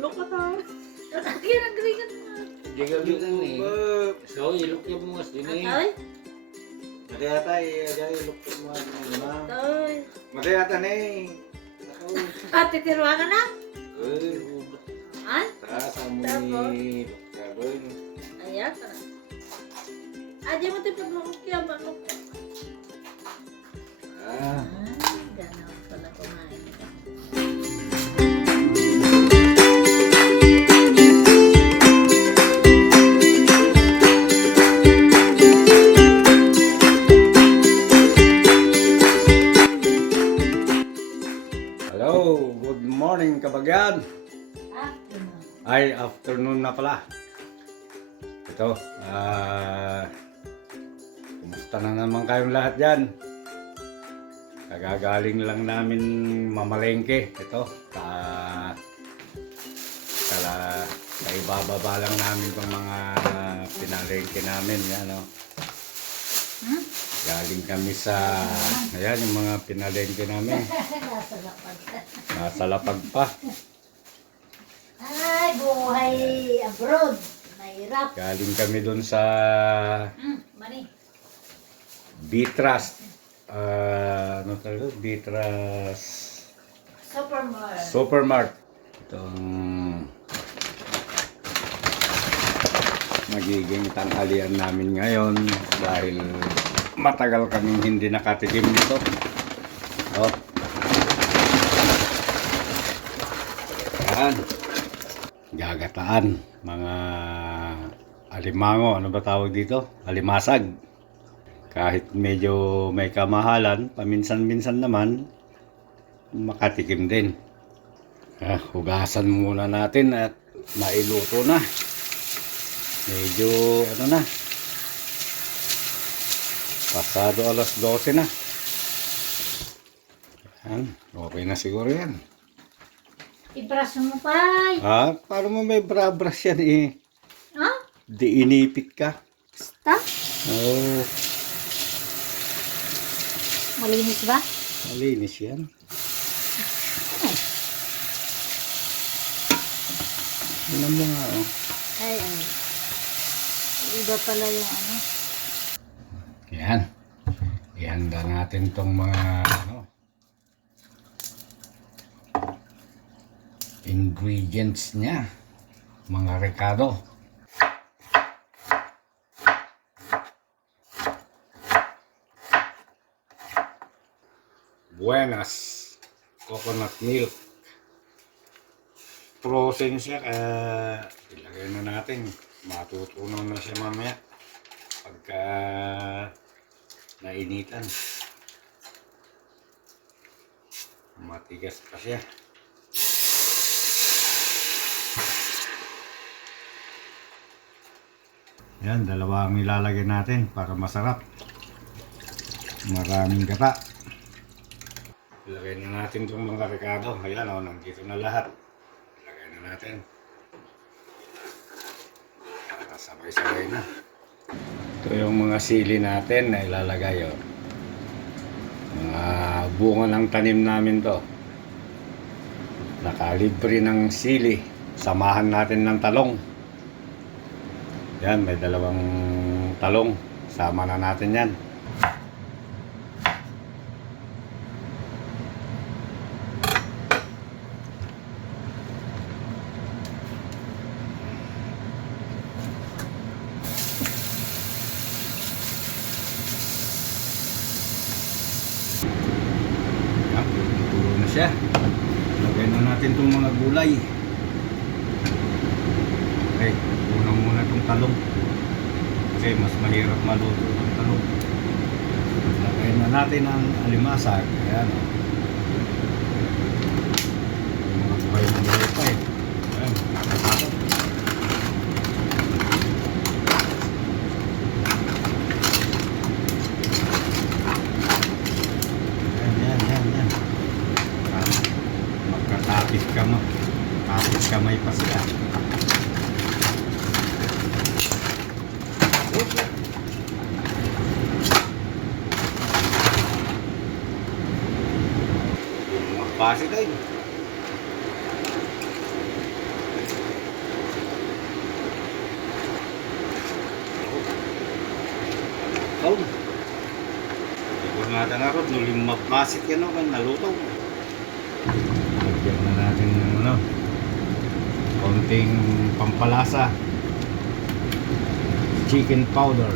Ilok ka ta. Kaya nagringan mo. Jagal yun eh. So, ilok yung mga sini. Atay? Madayata ay ilok mo na. Atay. Madayata na eh. Ate, tiruan ka na? Ay? Sa mo Tapos? ni Gabon. Ayan ka na. Adi mo tayo paglukok kaya manok. Ganaw pala kumain ka. Hello, good morning kabagyan. Ay, afternoon na pala. Ito, kumusta na naman kayong lahat dyan? Kagagaling lang namin mamalengke. Ito, kaibababa lang namin itong mga pinalengke namin. Yan, oh. Galing kami sa, ayan yung mga pinalengke namin. Nasa lapag pa. Ay, buhay abroad. Mahirap. Galing kami doon sa Mani. Bitras. Ano talaga? Bitras Supermart. Supermart. Itong magiging tanghalian namin ngayon dahil matagal kaming hindi nakatikim nito. Oh. Yan. Gagataan. Mga alimango. Ano ba tawag dito? Alimasag. Kahit medyo may kamahalan, paminsan-minsan naman, makatikim din. Hugasan muna natin at mailuto na. Medyo ano na. Pasado alas 12 na. Yan. Okay na siguro yan. Ibraso mo pa. Paano mo may brabras yan eh? Ha? Di inipit ka. Basta? Oh, Malinis ba? malinis yan. Ano mo nga oh. Ay. Iba pala yung ano. Yan. Ihanda natin tong mga ingredients niya. Mga rekado. Buenas. Coconut milk. Frozen siya. Ilagay na natin. Matutunaw na siya mamaya. Pagka nainitan. Matigas pa siya. Yan, dalawa ang ilalagay natin para masarap. Maraming gata. Ilagay na natin itong mga rekado. Ayan o, nandito na lahat. Ilagay na natin. Sabay-sabay na. Ito yung mga sili natin na ilalagay o. Mga bunga ng tanim namin to. Nakalibre ng sili. Samahan natin ng talong. Yan, may dalawang talong. Sama na natin yan. Yan, tulo na siya. Lagay na natin itong mga gulay. Okay, unang muna itong talong. Kasi mas mahirap maluto itong talong. Lagay na natin ang alimasag. Ayan o. Mga buhay na buhay pa eh. Ayan, nakakatakot. Yan. Magkatapit ka mo. Tapos kamay pa sila. Base din. Kadang ako, nuling magbasit yan o, nalutong. Lagyan na natin ng ano, konting pampalasa. Chicken powder.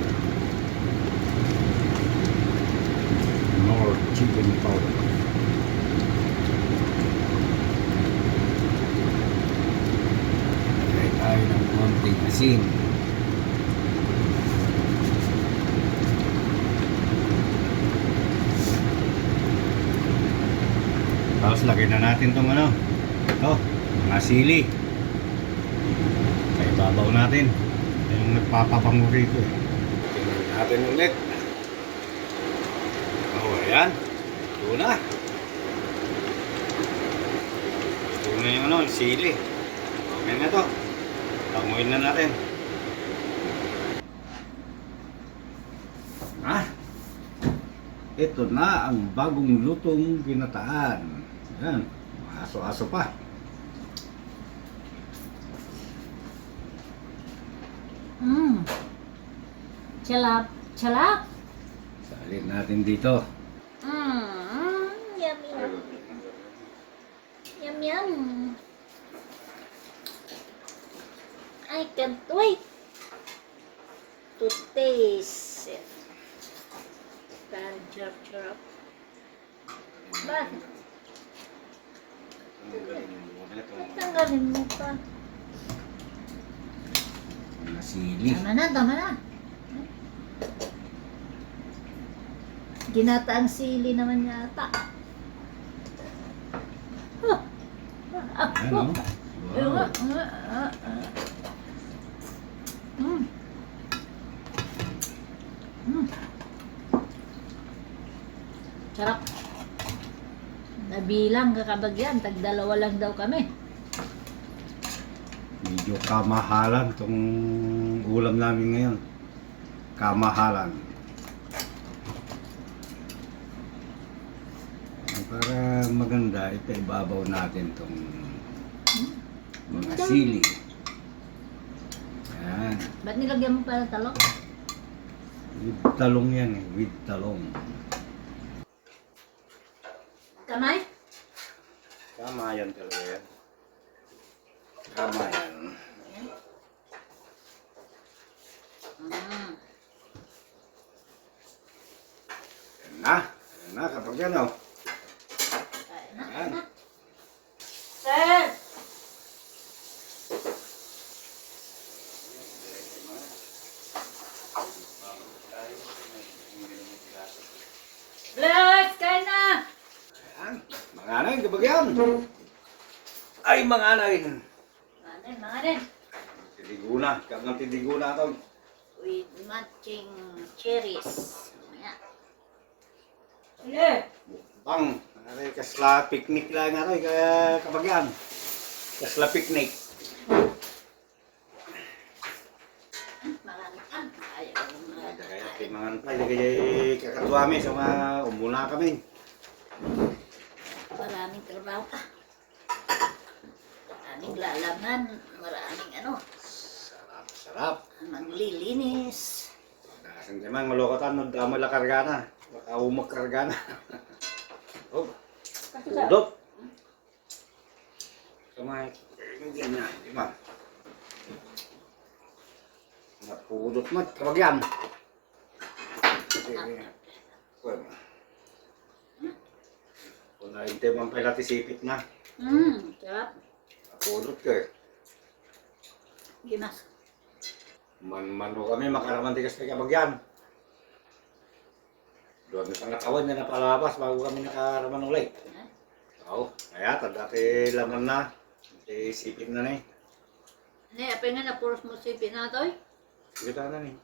More chicken powder. Lagay tayo ng konting asin. Tapos lagay na natin tong ano, ito, mga sili. Kaya babaw natin. Yung nagpapabango rito eh. Tingnan natin ulit. Oh, ayan. Ito na. Ito na yung ano, sili. Okay na to. Tanguin na natin. Ha? Ito na ang bagong lutong ginataan. Ayan. Aso-aso pa. Chalap. Chalap. Salin natin dito. Yum, yum. Yum, yum. I can't wait to taste it. Charap. Bakit? Tanggalin mo pa. Mga sili. Tama na. Ginataang sili naman yata. Ano? Wow. Sarap. Nabilang kakabagyan, tagdalawa lang daw kami. Medyo kamahalan tong ulam namin ngayon. Kamahalan. Para maganda, ito ibabaw natin tong mga sili. Yan. Ba't nilagyan mo pala talong? With talong yan eh. With talong. Kamay? Tama yan talaga yan. Tama yan. Yan na kapag yan o. Yan. Sir! Bless! Kain na! Yan. Mga anay, kapag yan. Ay, mga anay. Mga din. Tidiguna. Kagang tidiguna ito. With matching cherries. Ayan. Bang. Anay, kasla picnic lang nga ito. Kapag yan. Kasla picnic. Malangan. Ayaw mo. Kaya mga anay, kaya kakatuami sa mga umuna kami. Maraming trabaho pa. Maraming lalaman. Maraming Sarap. maglilinis. Kasang naman malokatan, nagdama la kargana. Baka umag kargana. Oh, udot. Kamay, ganyan na, di ba? Napudot mat, kapag yan. Kung naintay man pala tisipit na, Sarap. napudot ka eh. Gimas. Man-mano kami, makaramantigas kay kapag yan. Doon sa katawan niya napalabas bago kami nakaraman ulit. Oo, kaya dati laman na. Isipin na eh. Ne, apa nga na puros mo si Pinatoy? Kita na eh.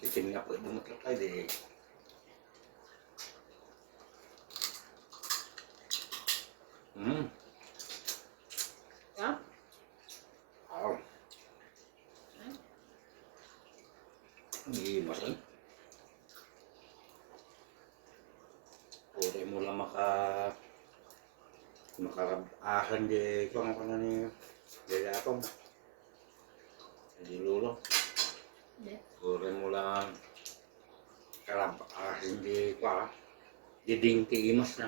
Titin nga po ito matlakay di. Ya? Oo. Hindi masal. Puri mo lang makarabahan di kung ano ni Atong. Hindi lulo. Hindi. Tuturin mo lang. Karab, hindi pa. Diding tiimas na.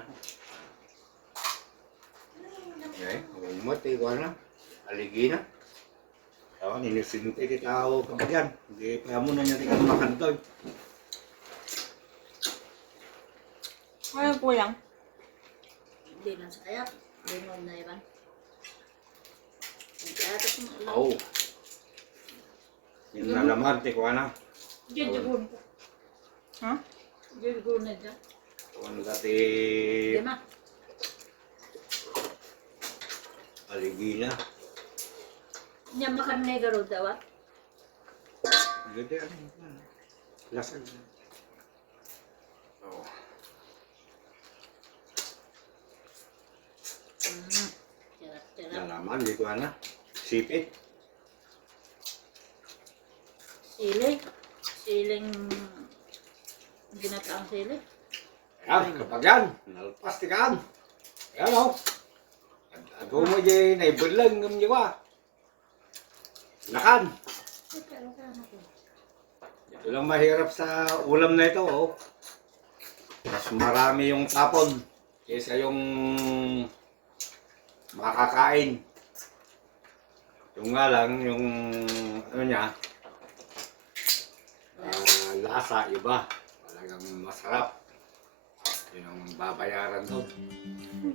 Okay, umot, ikaw na. Aligi na. Tawa, ninisinti di tao ka pa dyan. Hindi pa mo na niya tingnan makantoy. Ngayon kulang. Hindi lang sa kaya. Hindi mo na iban. Hindi ata kung alam. Oo. Yung nalaman, tikuha na. Jujubun ko. Ha? Jujubun na dyan. Kung dati Hindi ma. aligi na. Niya makan negaro daw ah. Gede ano. Lasag. Oo. Sarap-sarap. Nalaman, di ko na. Sipit. Sili. Siling ginataang sili. Ayan, kapag yan, nalpas tikaan. Ayan o. Ako mo dyan, naibulang ng niwa. Lakan. Ito lang mahirap sa ulam na ito, oh. Mas marami yung tapon kaysa yung makakain. Yung nga lang, yung ano niya, lasa, iba. Talagang masarap. Yun ang babayaran doon.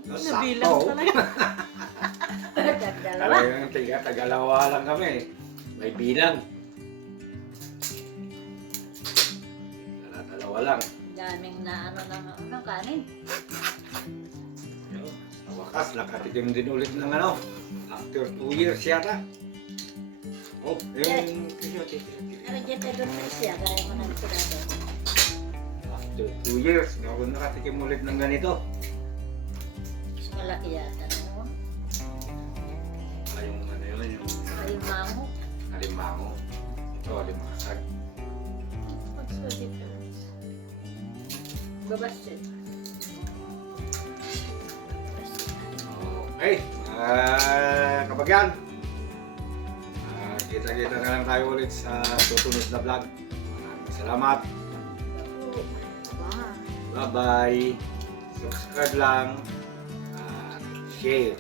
Nabilang talaga. Dalawa. Talagang tagalawa lang kami. May bilang. Dalawa lang. Daming na ano kanin. Yun. Sa wakas, nakatikim din ulit ng ano. After 2 years yata. Oh, yung... Ano dyan tayo doon sa siya, kaya mo na sila doon. After 2 years, ako nakatikim ulit ng ganito. Mas malaki yata. No? Yung ano yun, yung Ay, mango. alimango. Ito, alimasag. What's the difference? Babasin. Okay, kabagyan. Kita-kita na lang tayo ulit sa susunod na vlog. Maraming salamat. Bye-bye. Subscribe lang. Share.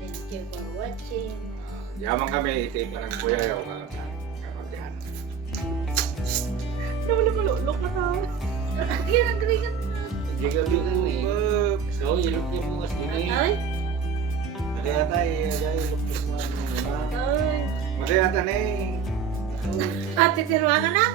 Thank you for watching. Yaman kami, iti pa ng kuya yung kapagyan. Malulok ka na. Yan ang galingan mo. Hindi ka bilang eh. So, ilok niya mo kasi ni. Ay, Madaya tayo, ilok mo. ay. Madaya tayo. Ate, tiruangan na.